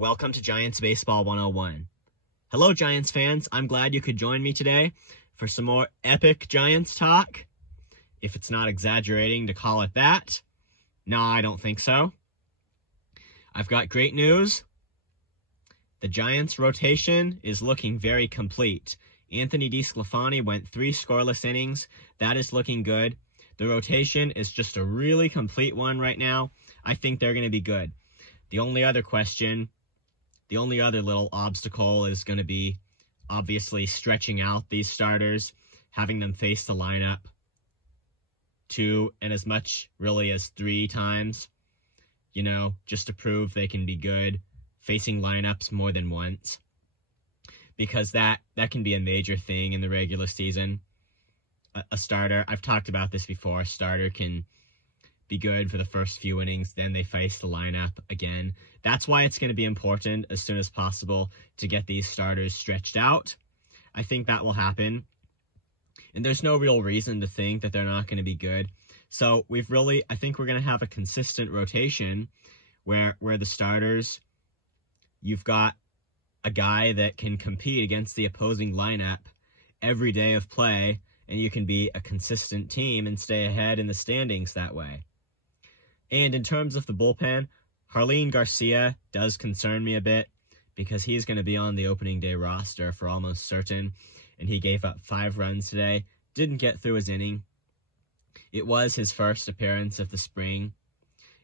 Welcome to Giants Baseball 101. Hello, Giants fans. I'm glad you could join me today for some more epic Giants talk. If it's not exaggerating to call it that. No, I don't think so. I've got great news. The Giants' rotation is looking very complete. Anthony DeSclafani went 3 scoreless innings. That is looking good. The rotation is just a really complete one right now. I think they're going to be good. The only other little obstacle is going to be obviously stretching out these starters, having them face the lineup 2 and as much really as 3 times, just to prove they can be good, facing lineups more than once, because that can be a major thing in the regular season. A starter, I've talked about this before, a starter can be good for the first few innings, then they face the lineup again. That's why it's going to be important as soon as possible to get these starters stretched out. I think that will happen. And there's no real reason to think that they're not going to be good. So I think we're going to have a consistent rotation where the starters, you've got a guy that can compete against the opposing lineup every day of play, and you can be a consistent team and stay ahead in the standings that way. And in terms of the bullpen, Jarlin Garcia does concern me a bit because he's going to be on the opening day roster for almost certain, and he gave up 5 runs today, didn't get through his inning. It was his first appearance of the spring.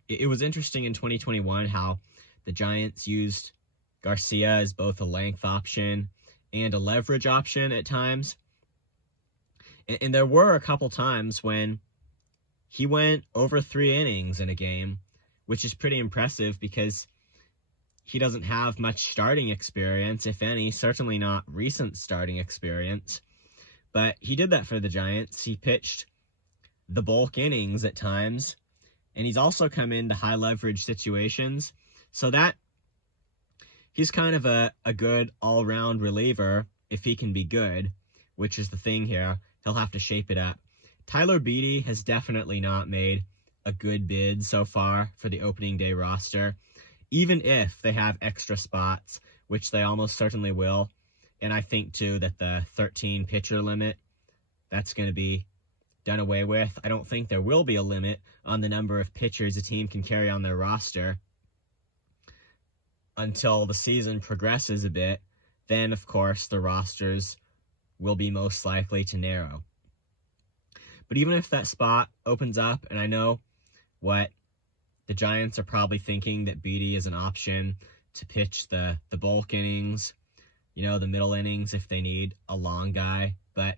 It was interesting in 2021 how the Giants used Garcia as both a length option and a leverage option at times. And there were a couple times when he went over 3 innings in a game, which is pretty impressive because he doesn't have much starting experience, if any, certainly not recent starting experience. But he did that for the Giants. He pitched the bulk innings at times, and he's also come into high leverage situations. So that he's kind of a good all-round reliever if he can be good, which is the thing here. He'll have to shape it up. Tyler Beede has definitely not made a good bid so far for the opening day roster, even if they have extra spots, which they almost certainly will. And I think, too, that the 13 pitcher limit, that's going to be done away with. I don't think there will be a limit on the number of pitchers a team can carry on their roster until the season progresses a bit. Then, of course, the rosters will be most likely to narrow. But even if that spot opens up, and I know what the Giants are probably thinking, that Beede is an option to pitch the bulk innings, the middle innings if they need a long guy. But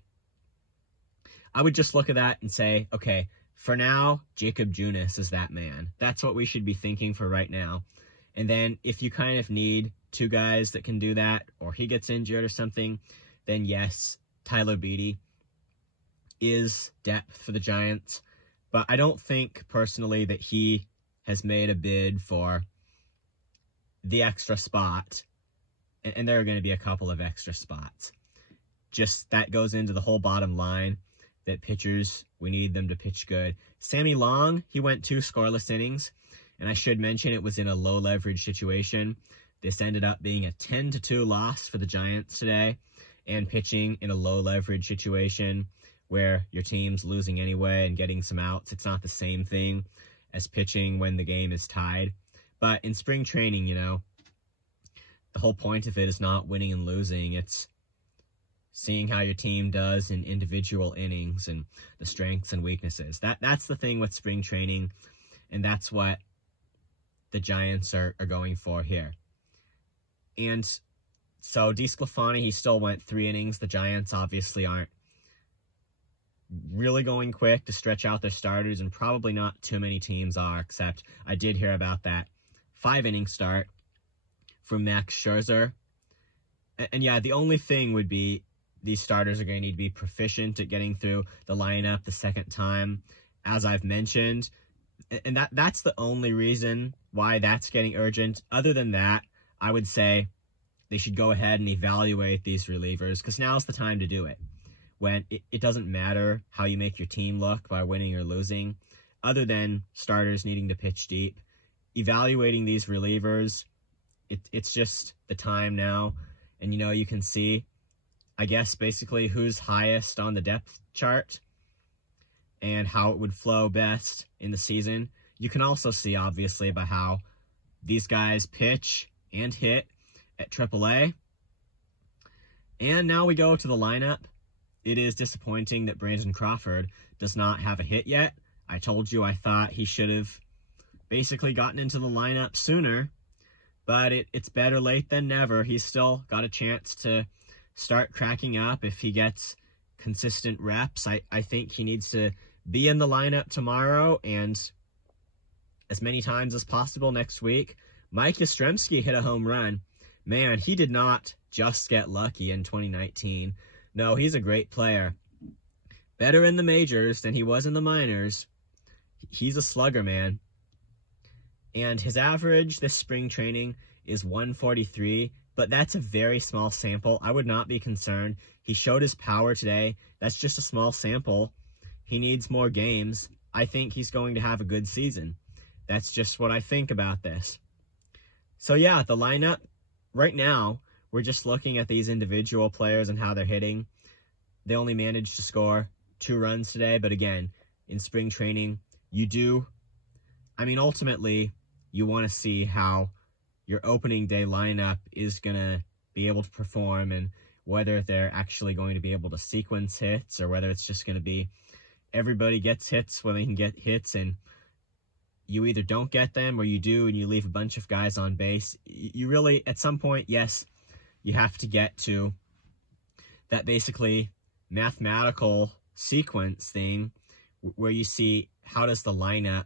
I would just look at that and say, okay, for now, Jacob Junis is that man. That's what we should be thinking for right now. And then if you kind of need 2 guys that can do that, or he gets injured or something, then yes, Tyler Beede is depth for the Giants. But I don't think personally that he has made a bid for the extra spot. And there are going to be a couple of extra spots. Just that goes into the whole bottom line that pitchers, we need them to pitch good. Sammy Long, he went 2 scoreless innings. And I should mention it was in a low leverage situation. This ended up being a 10-2 loss for the Giants today. And pitching in a low leverage situation where your team's losing anyway and getting some outs, it's not the same thing as pitching when the game is tied. But in spring training, the whole point of it is not winning and losing. It's seeing how your team does in individual innings and the strengths and weaknesses. That's the thing with spring training, and that's what the Giants are going for here. And so DeSclafani, he still went 3 innings. The Giants obviously aren't really going quick to stretch out their starters, and probably not too many teams are, except I did hear about that 5-inning start from Max Scherzer. And yeah, the only thing would be these starters are going to need to be proficient at getting through the lineup the second time, as I've mentioned. And that's the only reason why that's getting urgent. Other than that, I would say they should go ahead and evaluate these relievers, because now's the time to do it. When it doesn't matter how you make your team look by winning or losing, other than starters needing to pitch deep. Evaluating these relievers it's just the time now. And, you know, you can see, I guess, basically who's highest on the depth chart and how it would flow best in the season. You can also see, obviously, by how these guys pitch and hit at AAA. And now we go to the lineup. It is disappointing that Brandon Crawford does not have a hit yet. I told you I thought he should have basically gotten into the lineup sooner, but it's better late than never. He's still got a chance to start cracking up if he gets consistent reps. I think he needs to be in the lineup tomorrow and as many times as possible next week. Mike Yastrzemski hit a home run. Man, he did not just get lucky in 2019. No, he's a great player. Better in the majors than he was in the minors. He's a slugger, man. And his average this spring training is 143, but that's a very small sample. I would not be concerned. He showed his power today. That's just a small sample. He needs more games. I think he's going to have a good season. That's just what I think about this. So yeah, the lineup, right now, we're just looking at these individual players and how they're hitting. They only managed to score 2 runs today, but again, in spring training, ultimately, you want to see how your opening day lineup is going to be able to perform and whether they're actually going to be able to sequence hits or whether it's just going to be everybody gets hits when they can get hits and you either don't get them or you do and you leave a bunch of guys on base. You really, at some point, yes, you have to get to that basically mathematical sequence thing where you see how does the lineup,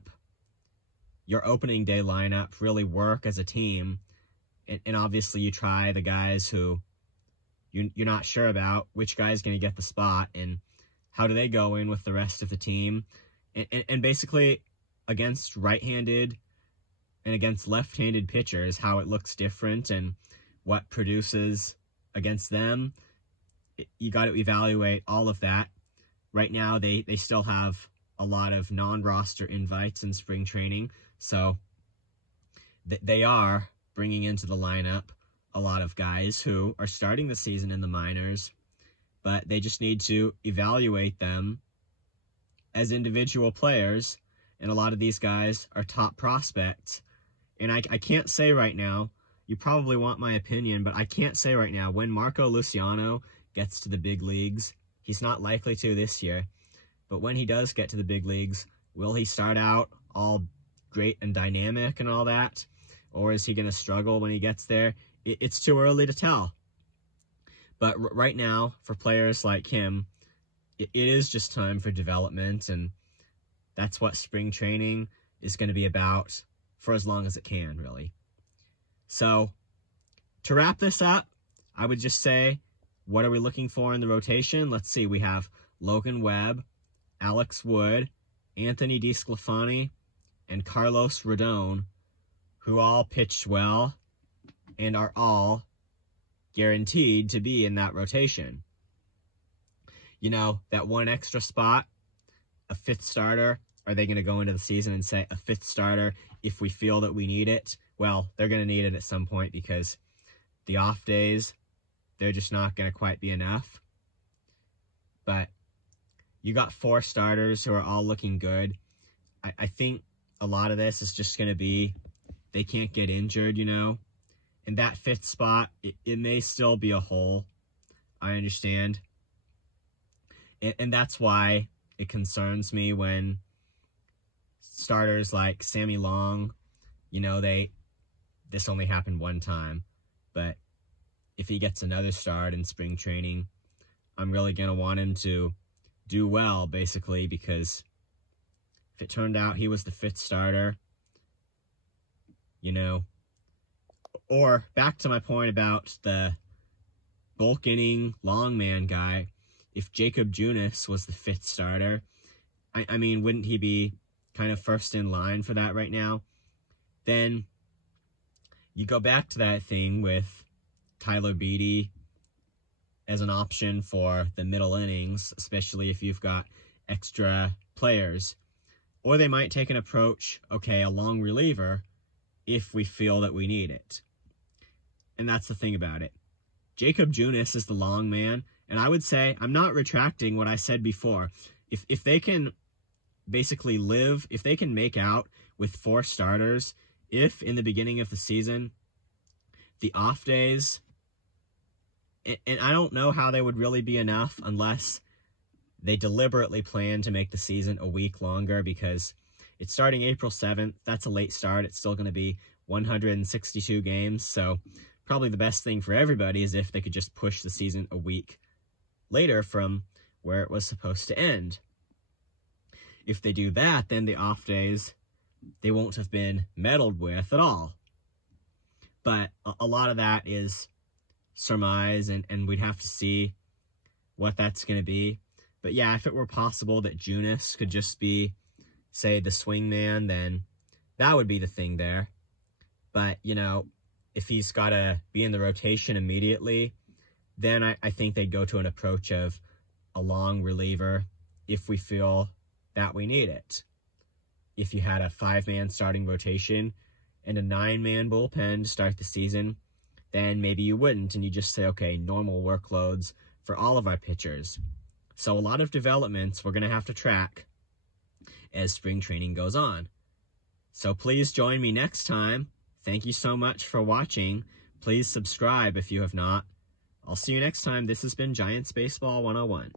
your opening day lineup, really work as a team. And obviously you try the guys who you're not sure about, which guy's going to get the spot and how do they go in with the rest of the team. And basically against right-handed and against left-handed pitchers, how it looks different and what produces against them. You got to evaluate all of that. Right now, they still have a lot of non-roster invites in spring training, so they are bringing into the lineup a lot of guys who are starting the season in the minors, but they just need to evaluate them as individual players, and a lot of these guys are top prospects. And I can't say right now, you probably want my opinion, but I can't say right now when Marco Luciano gets to the big leagues. He's not likely to this year, but when he does get to the big leagues, will he start out all great and dynamic and all that? Or is he going to struggle when he gets there? It's too early to tell. But right now, for players like him, it is just time for development, and that's what spring training is going to be about for as long as it can, really. So, to wrap this up, I would just say, what are we looking for in the rotation? Let's see, we have Logan Webb, Alex Wood, Anthony DeSclafani, and Carlos Rodon, who all pitched well and are all guaranteed to be in that rotation. You know, that one extra spot, a 5th starter, are they going to go into the season and say a 5th starter if we feel that we need it? Well, they're going to need it at some point because the off days, they're just not going to quite be enough. But you got 4 starters who are all looking good. I think a lot of this is just going to be they can't get injured, you know. And that 5th spot, it may still be a hole. I understand. And that's why it concerns me when starters like Sammy Long, you know, this only happened one time. But if he gets another start in spring training, I'm really going to want him to do well, basically, because if it turned out he was the 5th starter, you know, or back to my point about the bulk inning long man guy, if Jacob Junis was the 5th starter, I mean, wouldn't he be kind of first in line for that right now? Then you go back to that thing with Tyler Beede as an option for the middle innings, especially if you've got extra players. Or they might take an approach, okay, a long reliever, if we feel that we need it. And that's the thing about it. Jacob Junis is the long man, and I would say, I'm not retracting what I said before. If they can basically if they can make out with 4 starters, if in the beginning of the season, the off days, and I don't know how they would really be enough unless they deliberately plan to make the season a week longer, because it's starting April 7th. That's a late start. It's still going to be 162 games, so probably the best thing for everybody is if they could just push the season a week later from where it was supposed to end. If they do that, then the off days, they won't have been meddled with at all. But a lot of that is surmise, and we'd have to see what that's going to be. But yeah, if it were possible that Junis could just be, say, the swing man, then that would be the thing there. But, you know, if he's got to be in the rotation immediately, then I think they'd go to an approach of a long reliever if we feel that we need it. If you had a 5-man starting rotation and a 9-man bullpen to start the season, then maybe you wouldn't, and you just say, okay, normal workloads for all of our pitchers. So a lot of developments we're going to have to track as spring training goes on. So please join me next time. Thank you so much for watching. Please subscribe if you have not. I'll see you next time. This has been Giants Baseball 101.